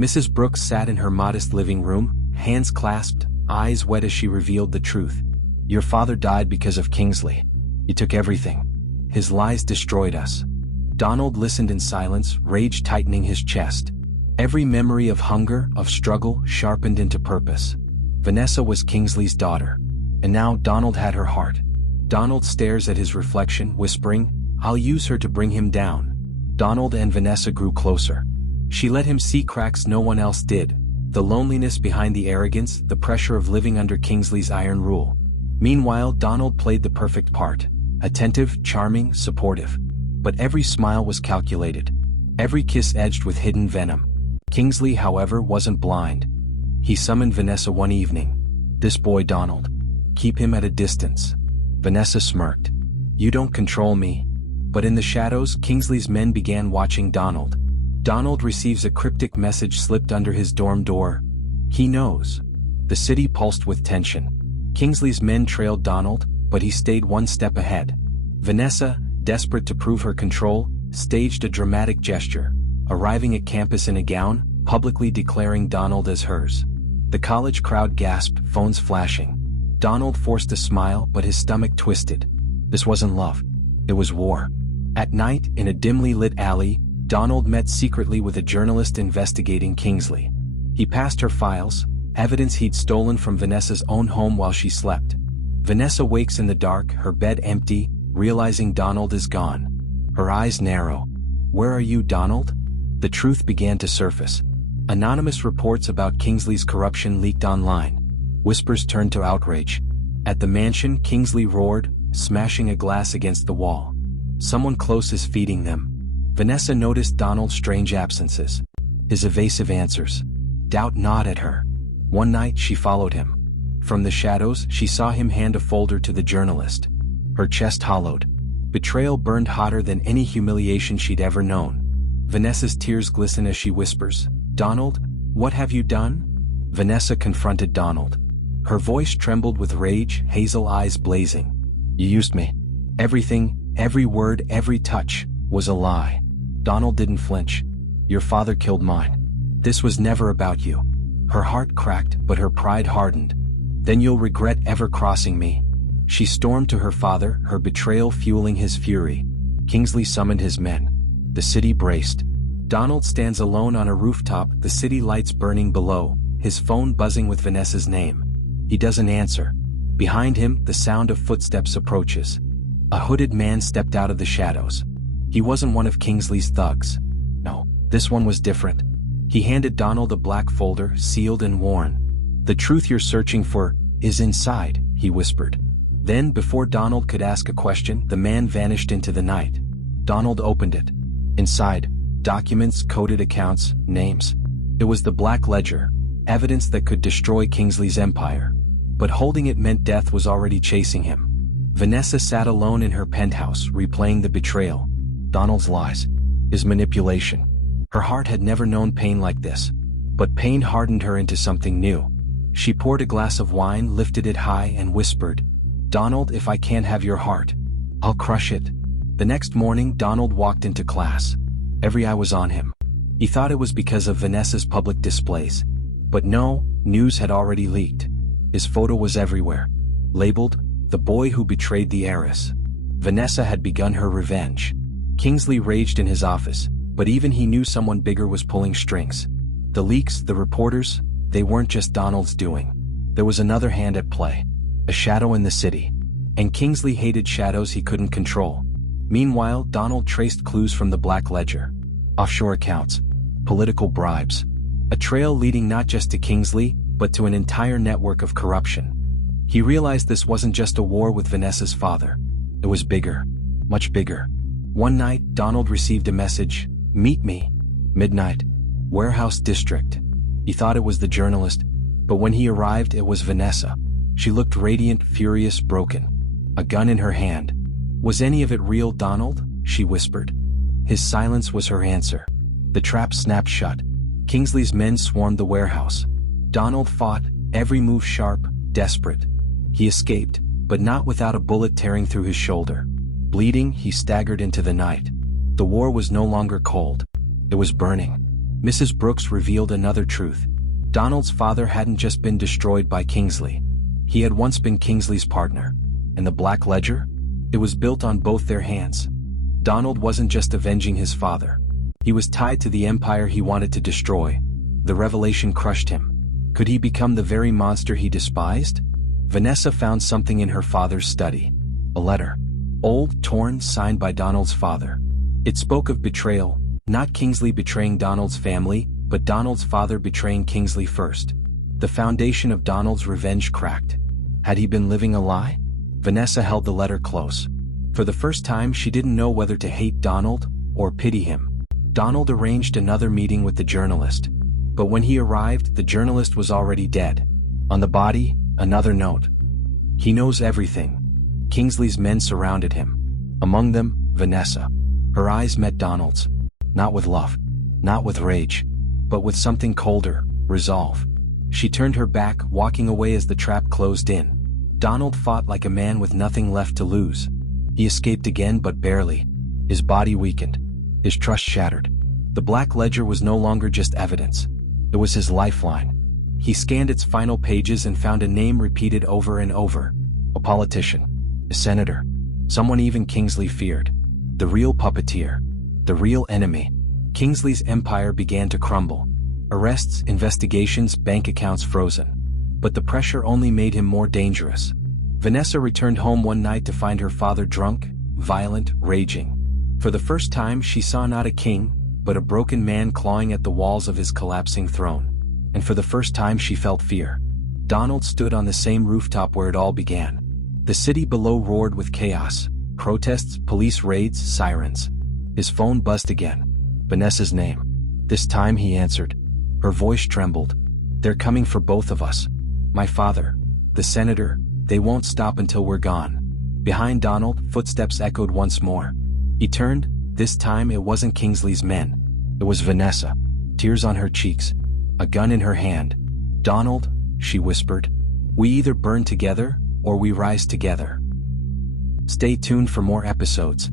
Mrs. Brooks sat in her modest living room, hands clasped, eyes wet as she revealed the truth. Your father died because of Kingsley. He took everything. His lies destroyed us. Donald listened in silence, rage tightening his chest. Every memory of hunger, of struggle, sharpened into purpose. Vanessa was Kingsley's daughter. And now Donald had her heart. Donald stares at his reflection, whispering, I'll use her to bring him down. Donald and Vanessa grew closer. She let him see cracks no one else did. The loneliness behind the arrogance, the pressure of living under Kingsley's iron rule. Meanwhile, Donald played the perfect part. Attentive, charming, supportive. But every smile was calculated. Every kiss edged with hidden venom. Kingsley, however, wasn't blind. He summoned Vanessa one evening. This boy Donald. Keep him at a distance. Vanessa smirked. You don't control me. But in the shadows, Kingsley's men began watching Donald. Donald receives a cryptic message slipped under his dorm door. He knows. The city pulsed with tension. Kingsley's men trailed Donald, but he stayed one step ahead. Vanessa, desperate to prove her control, staged a dramatic gesture, arriving at campus in a gown, publicly declaring Donald as hers. The college crowd gasped, phones flashing. Donald forced a smile, but his stomach twisted. This wasn't love. It was war. At night, in a dimly lit alley, Donald met secretly with a journalist investigating Kingsley. He passed her files, evidence he'd stolen from Vanessa's own home while she slept. Vanessa wakes in the dark, her bed empty, realizing Donald is gone. Her eyes narrow. Where are you, Donald? The truth began to surface. Anonymous reports about Kingsley's corruption leaked online. Whispers turned to outrage. At the mansion, Kingsley roared, smashing a glass against the wall. Someone close is feeding them. Vanessa noticed Donald's strange absences. His evasive answers. Doubt gnawed at her. One night she followed him. From the shadows, she saw him hand a folder to the journalist. Her chest hollowed. Betrayal burned hotter than any humiliation she'd ever known. Vanessa's tears glisten as she whispers, Donald, what have you done? Vanessa confronted Donald. Her voice trembled with rage, hazel eyes blazing. You used me. Everything, every word, every touch, was a lie. Donald didn't flinch. Your father killed mine. This was never about you. Her heart cracked, but her pride hardened. Then you'll regret ever crossing me. She stormed to her father, her betrayal fueling his fury. Kingsley summoned his men. The city braced. Donald stands alone on a rooftop, the city lights burning below, his phone buzzing with Vanessa's name. He doesn't answer. Behind him, the sound of footsteps approaches. A hooded man stepped out of the shadows. He wasn't one of Kingsley's thugs. No, this one was different. He handed Donald a black folder, sealed and worn. The truth you're searching for is inside, he whispered. Then, before Donald could ask a question, the man vanished into the night. Donald opened it. Inside, documents, coded accounts, names. It was the Black Ledger, evidence that could destroy Kingsley's empire. But holding it meant death was already chasing him. Vanessa sat alone in her penthouse, replaying the betrayal. Donald's lies. His manipulation. Her heart had never known pain like this. But pain hardened her into something new. She poured a glass of wine, lifted it high, and whispered, Donald, if I can't have your heart, I'll crush it. The next morning, Donald walked into class. Every eye was on him. He thought it was because of Vanessa's public displays. But no, news had already leaked. His photo was everywhere. Labeled, the boy who betrayed the heiress. Vanessa had begun her revenge. Kingsley raged in his office, but even he knew someone bigger was pulling strings. The leaks, the reporters, they weren't just Donald's doing. There was another hand at play. A shadow in the city. And Kingsley hated shadows he couldn't control. Meanwhile, Donald traced clues from the Black Ledger. Offshore accounts. Political bribes. A trail leading not just to Kingsley, but to an entire network of corruption. He realized this wasn't just a war with Vanessa's father. It was bigger. Much bigger. One night, Donald received a message, meet me. Midnight. Warehouse District. He thought it was the journalist, but when he arrived it was Vanessa. She looked radiant, furious, broken. A gun in her hand. Was any of it real, Donald? She whispered. His silence was her answer. The trap snapped shut. Kingsley's men swarmed the warehouse. Donald fought, every move sharp, desperate. He escaped, but not without a bullet tearing through his shoulder. Bleeding, he staggered into the night. The war was no longer cold. It was burning. Mrs. Brooks revealed another truth. Donald's father hadn't just been destroyed by Kingsley. He had once been Kingsley's partner. And the Black Ledger? It was built on both their hands. Donald wasn't just avenging his father. He was tied to the empire he wanted to destroy. The revelation crushed him. Could he become the very monster he despised? Vanessa found something in her father's study. A letter. Old, torn, signed by Donald's father. It spoke of betrayal, not Kingsley betraying Donald's family, but Donald's father betraying Kingsley first. The foundation of Donald's revenge cracked. Had he been living a lie? Vanessa held the letter close. For the first time, she didn't know whether to hate Donald or pity him. Donald arranged another meeting with the journalist. But when he arrived, the journalist was already dead. On the body, another note. He knows everything. Kingsley's men surrounded him. Among them, Vanessa. Her eyes met Donald's. Not with love. Not with rage. But with something colder, resolve. She turned her back, walking away as the trap closed in. Donald fought like a man with nothing left to lose. He escaped again, but barely. His body weakened. His trust shattered. The Black Ledger was no longer just evidence. It was his lifeline. He scanned its final pages and found a name repeated over and over. A politician. A senator. Someone even Kingsley feared. The real puppeteer. The real enemy. Kingsley's empire began to crumble. Arrests, investigations, bank accounts frozen. But the pressure only made him more dangerous. Vanessa returned home one night to find her father drunk, violent, raging. For the first time, she saw not a king, but a broken man clawing at the walls of his collapsing throne. And for the first time, she felt fear. Donald stood on the same rooftop where it all began. The city below roared with chaos. Protests, police raids, sirens. His phone buzzed again. Vanessa's name. This time he answered. Her voice trembled. They're coming for both of us. My father. The senator. They won't stop until we're gone. Behind Donald, footsteps echoed once more. He turned. This time it wasn't Kingsley's men. It was Vanessa. Tears on her cheeks. A gun in her hand. Donald, she whispered. We either burn together, or we rise together. Stay tuned for more episodes.